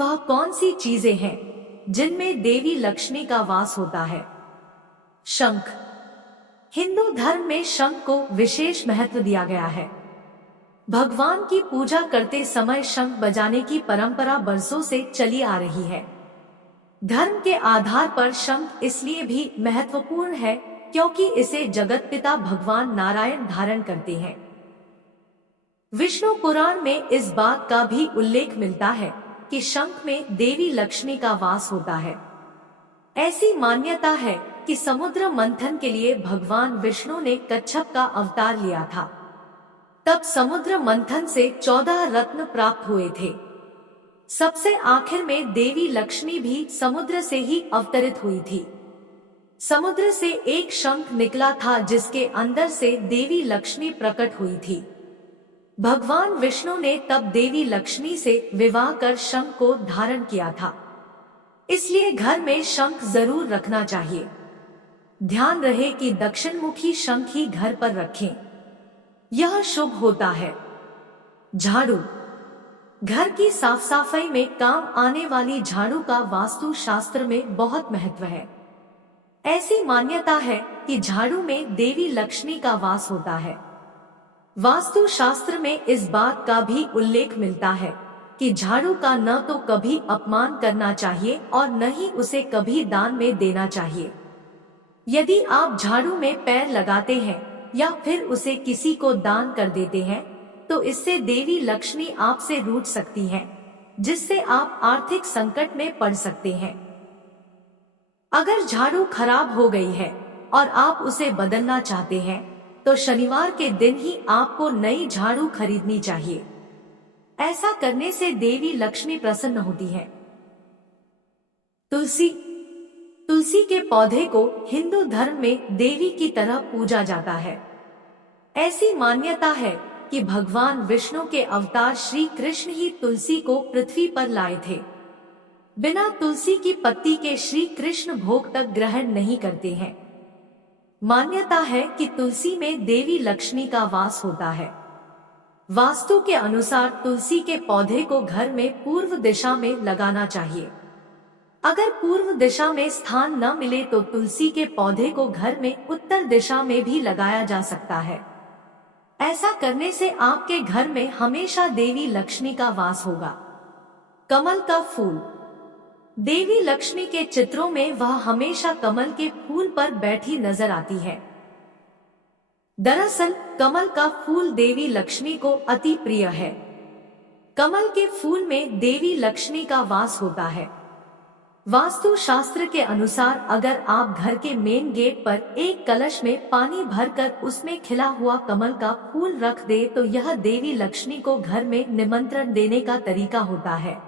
वह कौन सी चीजें हैं जिनमें देवी लक्ष्मी का वास होता है। शंख। हिंदू धर्म में शंख को विशेष महत्व दिया गया है। भगवान की पूजा करते समय शंख बजाने की परंपरा बरसों से चली आ रही है। धर्म के आधार पर शंख इसलिए भी महत्वपूर्ण है क्योंकि इसे जगत पिता भगवान नारायण धारण करते हैं। विष्णु पुराण में इस बात का भी उल्लेख मिलता है कि शंख में देवी लक्ष्मी का वास होता है। ऐसी मान्यता है कि समुद्र मंथन के लिए भगवान विष्णु ने कच्छप का अवतार लिया था। तब समुद्र मंथन से 14 रत्न प्राप्त हुए थे। सबसे आखिर में देवी लक्ष्मी भी समुद्र से ही अवतरित हुई थी। समुद्र से एक शंख निकला था जिसके अंदर से देवी लक्ष्मी प्रकट हुई थी। भगवान विष्णु ने तब देवी लक्ष्मी से विवाह कर शंख को धारण किया था। इसलिए घर में शंख जरूर रखना चाहिए। ध्यान रहे कि दक्षिणमुखी शंख ही घर पर रखें, यह शुभ होता है। झाड़ू। घर की साफ सफाई में काम आने वाली झाड़ू का वास्तु शास्त्र में बहुत महत्व है। ऐसी मान्यता है कि झाड़ू में देवी लक्ष्मी का वास होता है। वास्तु शास्त्र में इस बात का भी उल्लेख मिलता है कि झाड़ू का न तो कभी अपमान करना चाहिए और न ही उसे कभी दान में देना चाहिए। यदि आप झाड़ू में पैर लगाते हैं या फिर उसे किसी को दान कर देते हैं तो इससे देवी लक्ष्मी आपसे रूठ सकती हैं, जिससे आप आर्थिक संकट में पड़ सकते हैं। अगर झाड़ू खराब हो गई है और आप उसे बदलना चाहते हैं तो शनिवार के दिन ही आपको नई झाड़ू खरीदनी चाहिए। ऐसा करने से देवी लक्ष्मी प्रसन्न होती है। तुलसी। तुलसी के पौधे को हिंदू धर्म में देवी की तरह पूजा जाता है। ऐसी मान्यता है कि भगवान विष्णु के अवतार श्री कृष्ण ही तुलसी को पृथ्वी पर लाए थे। बिना तुलसी की पत्ती के श्री कृष्ण भोग तक ग्रहण नहीं करते हैं। मान्यता है कि तुलसी में देवी लक्ष्मी का वास होता है। वास्तु के अनुसार तुलसी के पौधे को घर में पूर्व दिशा में लगाना चाहिए। अगर पूर्व दिशा में स्थान न मिले तो तुलसी के पौधे को घर में उत्तर दिशा में भी लगाया जा सकता है। ऐसा करने से आपके घर में हमेशा देवी लक्ष्मी का वास होगा। कमल का फूल। देवी लक्ष्मी के चित्रों में वह हमेशा कमल के फूल पर बैठी नजर आती है। दरअसल कमल का फूल देवी लक्ष्मी को अति प्रिय है। कमल के फूल में देवी लक्ष्मी का वास होता है। वास्तु शास्त्र के अनुसार अगर आप घर के मेन गेट पर एक कलश में पानी भरकर उसमें खिला हुआ कमल का फूल रख दे तो यह देवी लक्ष्मी को घर में निमंत्रण देने का तरीका होता है।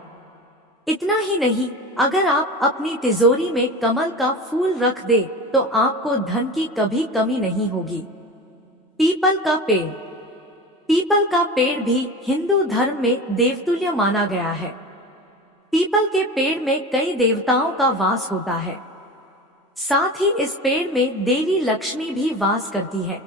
इतना ही नहीं, अगर आप अपनी तिजोरी में कमल का फूल रख दे तो आपको धन की कभी कमी नहीं होगी। पीपल का पेड़। पीपल का पेड़ भी हिंदू धर्म में देवतुल्य माना गया है। पीपल के पेड़ में कई देवताओं का वास होता है। साथ ही इस पेड़ में देवी लक्ष्मी भी वास करती है।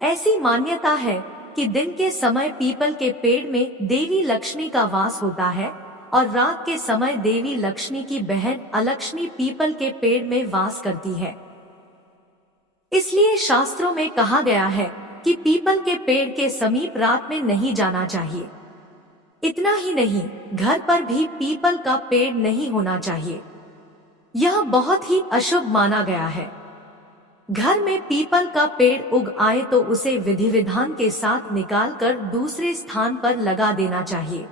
ऐसी मान्यता है कि दिन के समय पीपल के पेड़ में देवी लक्ष्मी का वास होता है और रात के समय देवी लक्ष्मी की बहन अलक्ष्मी पीपल के पेड़ में वास करती है। इसलिए शास्त्रों में कहा गया है कि पीपल के पेड़ के समीप रात में नहीं जाना चाहिए। इतना ही नहीं, घर पर भी पीपल का पेड़ नहीं होना चाहिए। यह बहुत ही अशुभ माना गया है। घर में पीपल का पेड़ उग आए तो उसे विधि विधान के साथ निकालकर दूसरे स्थान पर लगा देना चाहिए।